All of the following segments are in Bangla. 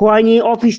खोयानि office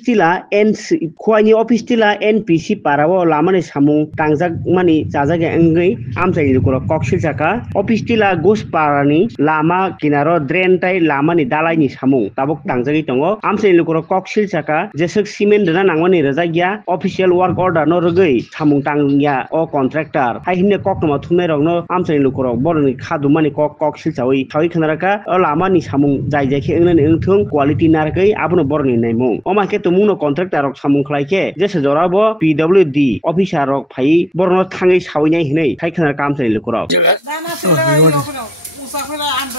tila NPC parao lamani samung tangjak mani jajaga engei amsai lukoro koksil jaka office tila ghost parani lama kinaro drain tai lamani dalai ni samung tabuk tangjagi tongo amsai lukoro koksil jaka jesek cement dana nangmani rajagya official work order no rogei samung tangya o contractor hai hinne koknoma thumnai rokno amsai lukoro boroni khadumani koksil chawi chawi khanaraka o lamani samung jai jai khe engni engthung quality narkai abono boroni naimung oma ke tumuno contractor rok samung khlaike jese jorabo PWD officer rok phai borno thangai sawinai hinai khai khana kam chai lukoro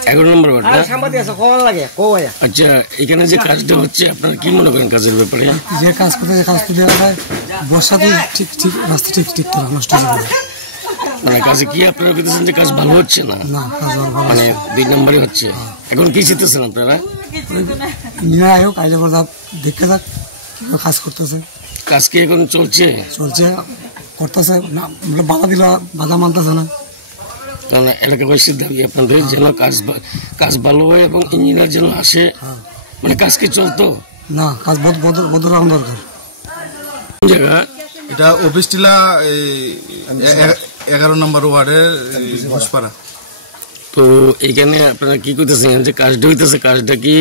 11 নম্বর ওয়ার্ড আচ্ছা এখানে যে কাজটা হচ্ছে আপনারা কি মনে করেন কাজের ব্যাপারে যে কাজ করতে দেওয়া যায় বর্ষাতে ঠিক রাস্তা ঠিক নষ্ট হয়ে যাবে মানে কাজে কি আপনারা বলতেছেন যে কাজ ভালো হচ্ছে না কাজ ভালো মানে 2 নম্বরই হচ্ছে এখন কি চিন্তাছেন আপনারা নিয়ে আয়োগ আইলে বড় দেখে যাক কাজ করতেছে কাজ কি এখন চলছে করতেছে না বাধা মানতেছে না কারণ এলাকাবাসীর দাবি আপনাদের যেন কাজ ভালো হয় এবং ইঞ্জিনিয়ার যেন আসে মানে কাজ কি চলতো না কাজ বদলানো দরকার জায়গা এটা অফিস টিলা 11 নম্বর ওয়ার্ডের ঘোষপাড়া তো এখানে আপনারা কি করতেছেন যে কাজটা হইতেছে কাজটা কি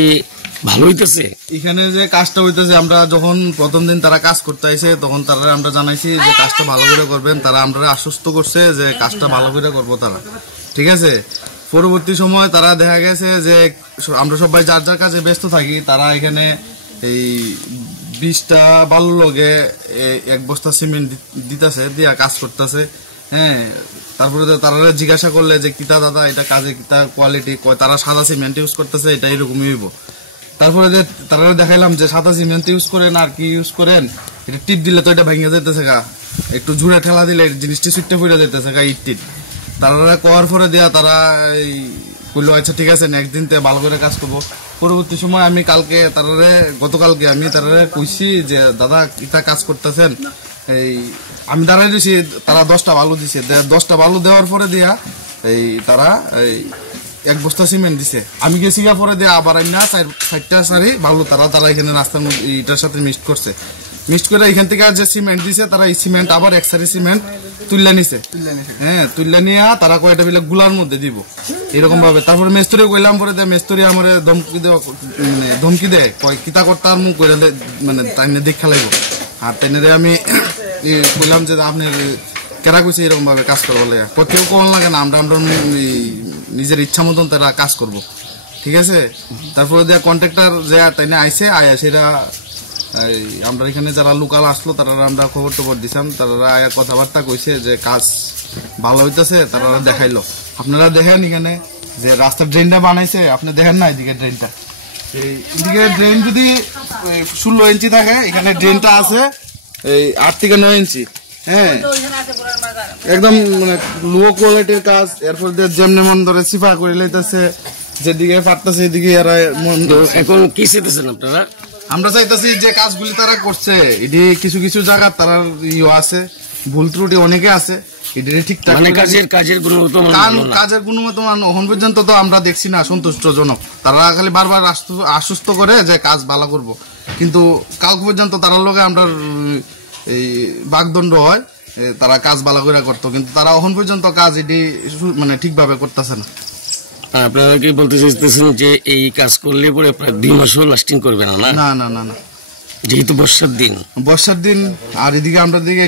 ভালো হইতেছে এখানে যে কাজটা হইতেছে আমরা যখন প্রথম দিন তারা কাজ করতে আইছে তখন তারা আমরা জানাইছি যে কাজটা ভালো করে করবেন তারা আমরা আশ্বস্ত করছে যে কাজটা ভালো করে করবো তারা ঠিক আছে পরবর্তী সময় তারা দেখা গেছে যে আমরা সবাই যার যার কাজে ব্যস্ত থাকি তারা এখানে এই 20টা বালুর লগে 1 বস্তা সিমেন্ট দিতেছে দিয়া কাজ করতেছে হ্যাঁ তারপরে তারা জিজ্ঞাসা করলে যে কিতা দাদা এটা কাজে কিতা কোয়ালিটি তারা সাদা সিমেন্ট ইউজ করতেছে এটা এরকমই হইব তারপরে যে তারা দেখাইলাম যে সাদা সিমেন্ট ইউজ করেন আর কি ইউজ করেন এটা টিপ দিলে তো এটা ভেঙে যেতেছে গা একটু ঝুড়ে ঠেলা দিলে জিনিসটি সুইটে ফুটে যেতেছে গা ইট তারা করার পরে দেয়া তারা কইলো আচ্ছা ঠিক আছে নেক্সট দিন ভালো করে কাজ করবো পরবর্তী সময় আমি গতকালকে আমি তারা কইছি যে দাদা কিতা কাজ করতেছেন এই আমি দাঁড়াই দিছি তারা 10টা বালু দিছে 10টা বালু দেওয়ার পরে দিয়া এই তারা 1 বস্তা সিমেন্ট দিছে আমি গেছি গা পরে দিয়ে আবার না 4টা সারি বালু তারা এখানে রাস্তার মধ্যে এটার সাথে মিক্সড করছে মিক্সড করে এখান থেকে যে সিমেন্ট দিছে তারা এই সিমেন্ট আবার 1 সারি সিমেন্ট তুললা নিছে হ্যাঁ তুললা নিয়া তারা কয়টা বিলে গুলার মধ্যে দিব এরকম ভাবে তারপরে মিস্ত্রি কইলাম পরে মিস্ত্রি আমারে ধমকি দেয় কয় কিতা করতার মুখ কইরা মানে তাইনে দেখা লাগবো আর তাইনে আমি কইলাম যে আপনি কেরা কইছে এরকম ভাবে কাজ করবো লাগে প্রত্যেক কোন লাগে না আমরা নিজের ইচ্ছা মতন তারা কাজ করব ঠিক আছে তারপরে দেয়া কন্ট্রাক্টর যে তাইনে আইছে আয়া সেটা আমরা এখানে যারা লোকাল আসলো তারা আমরা খবর টবর দিছিলাম তারা আয়া কথাবার্তা কইছে যে কাজ ভালো হইতেছে তারা দেখাইলো আপনারা দেখেন এখানে যে রাস্তার ড্রেনটা বানাইছে আপনি দেখেন না এদিকে ড্রেনটা এদিকে ড্রেন যদি 16 ইঞ্চি থাকে এখানে ড্রেনটা আছে এই 8 থেকে 9 ইঞ্চি হ্যাঁ একদম মানে লো কোয়ালিটির কাজ এরপর যেমনি মন ধরে সিফা করে লইতেছে যেদিকে পারতেছে এদিকে এরা এখন কি চাইতেছেন আপনারা আমরা চাইতেছি যে কাজগুলি তারা করছে এটি কিছু জায়গা তারা আছে ভুল ত্রুটি অনেকে আছে এটি ঠিকঠাক মানে কাজের গুণগত মান এখন পর্যন্ত তো আমরা দেখছি না সন্তুষ্টজনক তারা খালি বারবার আশ্বস্ত করে যে কাজ ভালো করব কিন্তু কাল পর্যন্ত তার লগে আমরা এই বাগদণ্ড হয় তারা কাজ ভালো করে করতো কিন্তু তারা এখন পর্যন্ত কাজ এটি মানে ঠিকভাবে করতেছে না আপনারা কি বলতে চাইতেছেন যে এই কাজ করলে পরে প্রায় 2 মাসও লাস্টিং করবে না না যেহেতু বর্ষার দিন আর এদিকে আমরা দিকে